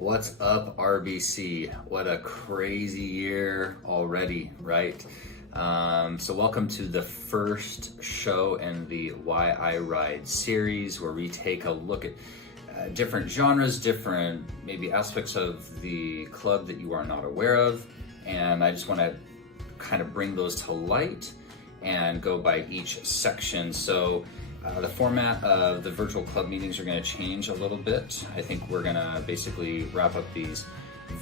What's up, RBC? What a crazy year already, right? So welcome to the first show in the Why I Ride series, where we take a look at different genres, different maybe aspects of the club that you are not aware of. And I just want to kind of bring those to light and go by each section. So the format of the virtual club meetings are going to change a little bit. I think we're going to basically wrap up these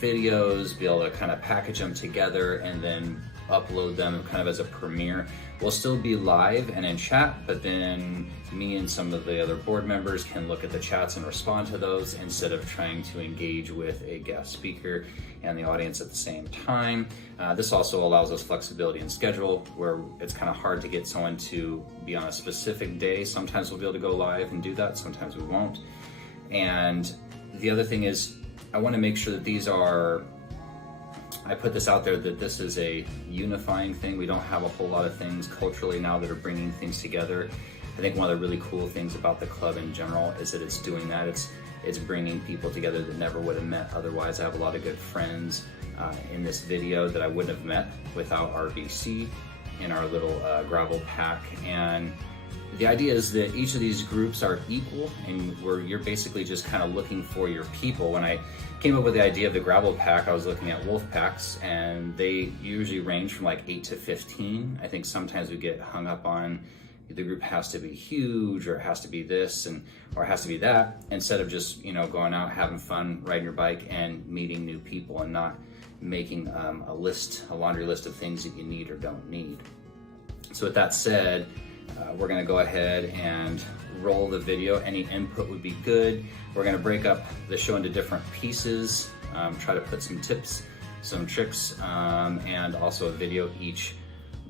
videos, be able to kind of package them together and then upload them kind of as a premiere. We'll still be live and in chat, but then me and some of the other board members can look at the chats and respond to those instead of trying to engage with a guest speaker and the audience at the same time. This also allows us flexibility in schedule, where it's kind of hard to get someone to be on a specific day. Sometimes we'll be able to go live and do that, sometimes we won't. And the other thing is, I want to make sure that I put this out there, that this is a unifying thing. We don't have a whole lot of things culturally now that are bringing things together. I think one of the really cool things about the club in general is that it's doing that. It's bringing people together that never would have met otherwise. I have a lot of good friends in this video that I wouldn't have met without RBC in our little gravel pack. And the idea is that each of these groups are equal, and you're basically just kind of looking for your people. When I came up with the idea of the gravel pack, I was looking at wolf packs, and they usually range from like 8 to 15. I think sometimes we get hung up on the group has to be huge, or it has to be this, or it has to be that, instead of just going out, having fun, riding your bike, and meeting new people, and not making a laundry list of things that you need or don't need. So with that said, we're gonna go ahead and roll the video. Any input would be good. We're gonna break up the show into different pieces, try to put some tips, some tricks, and also a video each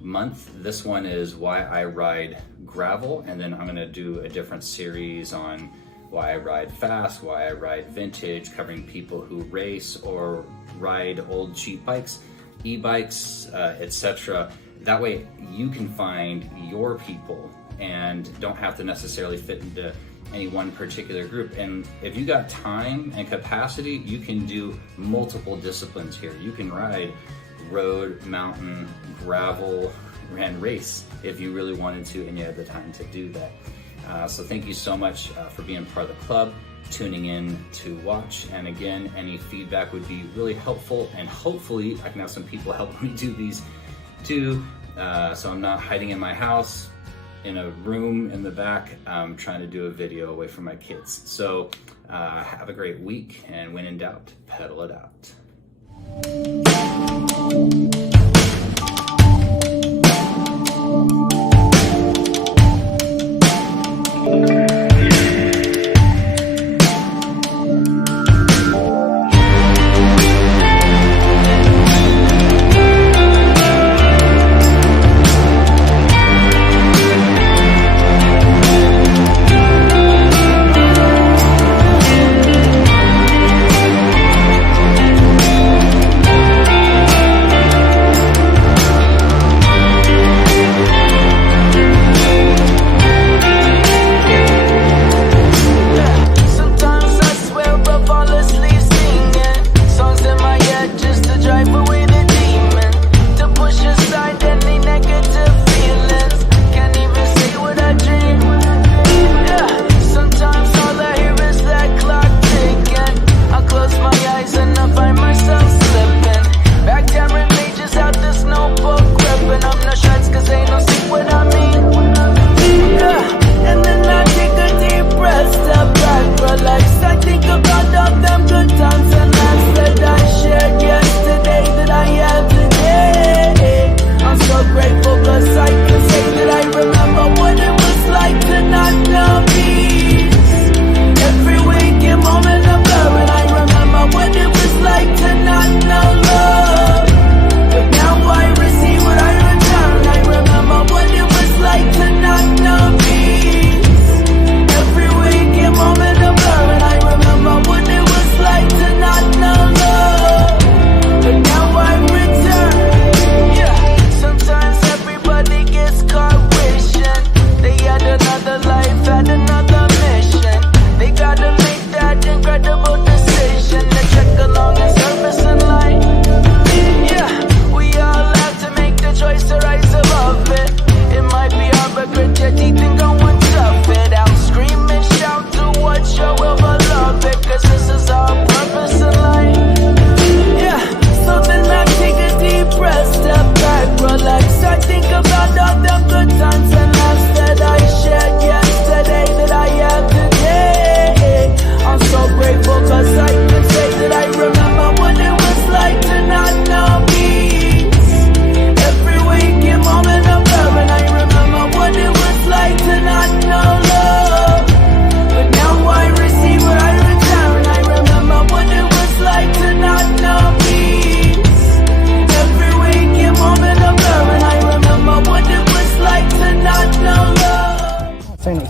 month. This one is Why I Ride Gravel, and then I'm gonna do a different series on why I ride fast, why I ride vintage, covering people who race or ride old cheap bikes, e-bikes, etc. That way you can find your people and don't have to necessarily fit into any one particular group. And if you got time and capacity, you can do multiple disciplines here. You can ride road, mountain, gravel, and race if you really wanted to and you had the time to do that. So thank you so much for being part of the club, tuning in to watch. And again, any feedback would be really helpful, and hopefully I can have some people help me do these too. So I'm not hiding in my house in a room in the back trying to do a video away from my kids. So have a great week, and when in doubt, pedal it out.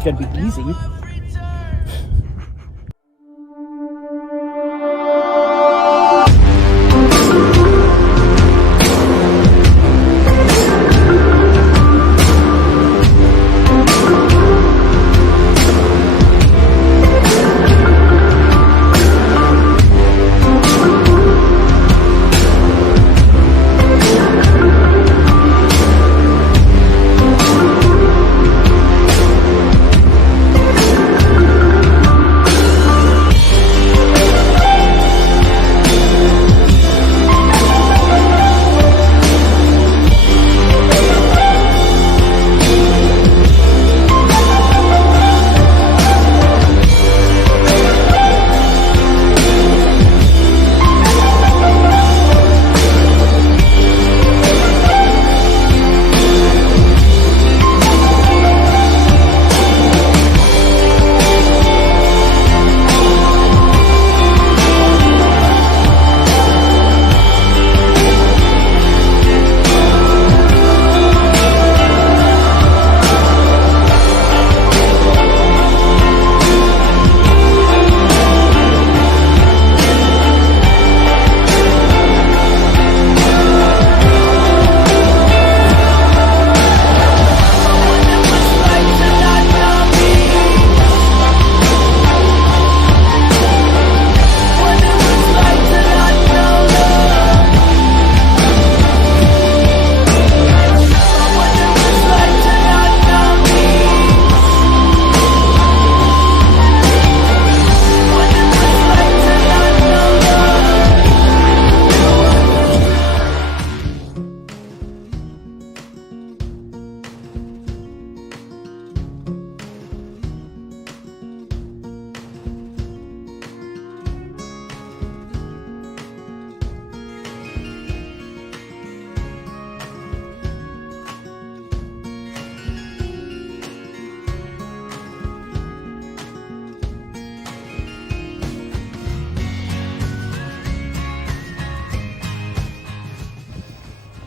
should be easy.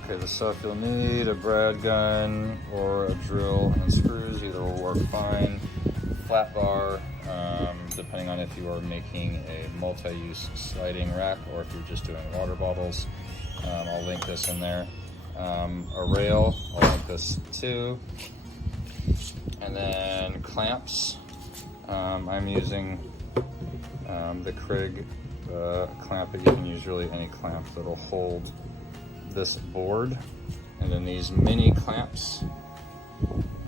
Okay, the stuff you'll need: a brad gun or a drill and screws. Either will work fine. Flat bar, depending on if you are making a multi-use sliding rack or if you're just doing water bottles. I'll link this in there. A rail, I'll link this too. And then clamps. I'm using the Krig clamp, but you can use really any clamp that'll hold this board. And then these mini clamps.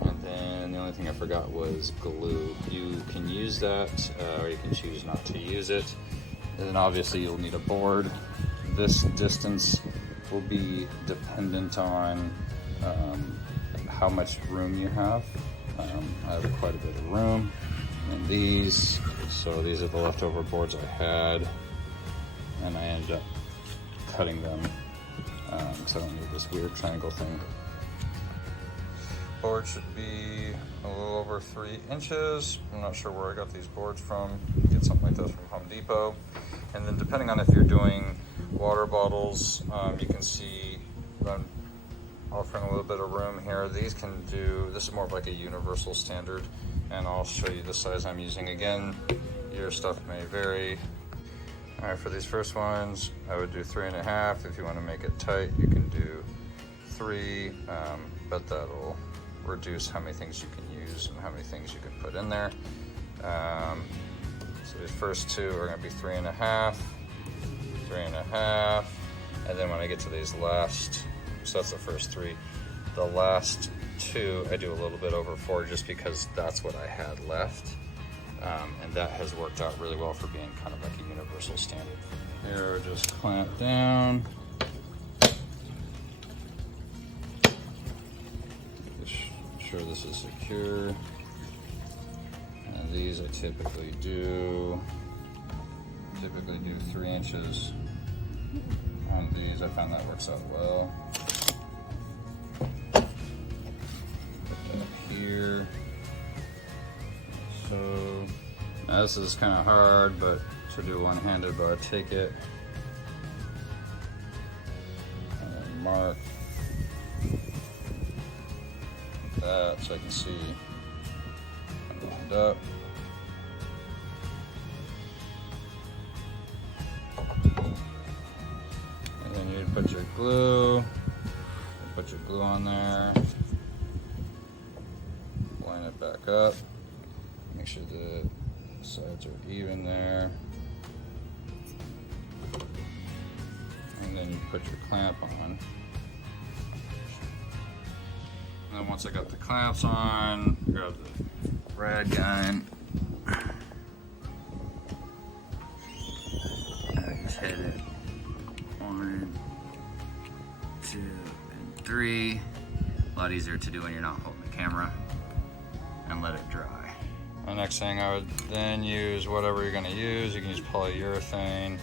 And then the only thing I forgot was glue. You can use that or you can choose not to use it. And then obviously you'll need a board. This distance will be dependent on how much room you have. I have quite a bit of room. And these are the leftover boards I had, and I ended up cutting them because I don't need this weird triangle thing. Board should be a little over 3 inches. I'm not sure where I got these boards from. You get something like this from Home Depot. And then depending on if you're doing water bottles, you can see I'm offering a little bit of room here. These can do, this is more of like a universal standard, and I'll show you the size I'm using. Again, your stuff may vary. All right, for these first ones, I would do 3.5. If you want to make it tight, you can do 3, but that'll reduce how many things you can use and how many things you can put in there. So these first 2 are going to be 3.5, 3.5, and then when I get to these last, so that's the first 3, the last 2 I do a little bit over 4 just because that's what I had left. And that has worked out really well for being kind of like a universal standard. Here, just clamp down. Sure this is secure. And these I typically do 3 inches on these. I found that works out well. Put that here. So now this is kind of hard, but to do one-handed, but I take it and mark that so I can see up. And then you put your glue. Put your glue on there. Line it back up. Make sure the sides are even there. And then you put your clamp on. And then once I got the clamps on, grab the rad gun. And I just hit it. 1, 2, and 3. A lot easier to do when you're not holding the camera. And let it dry. The next thing I would then use whatever you're going to use. You can use polyurethane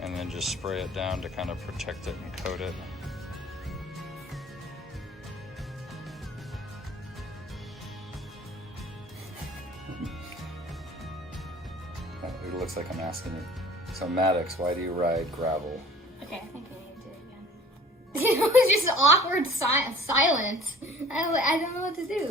and then just spray it down to kind of protect it and coat it. It looks like I'm asking you. So Maddox, why do you ride gravel? Okay, I think I need to do it again. It was just awkward silence. I don't know what to do.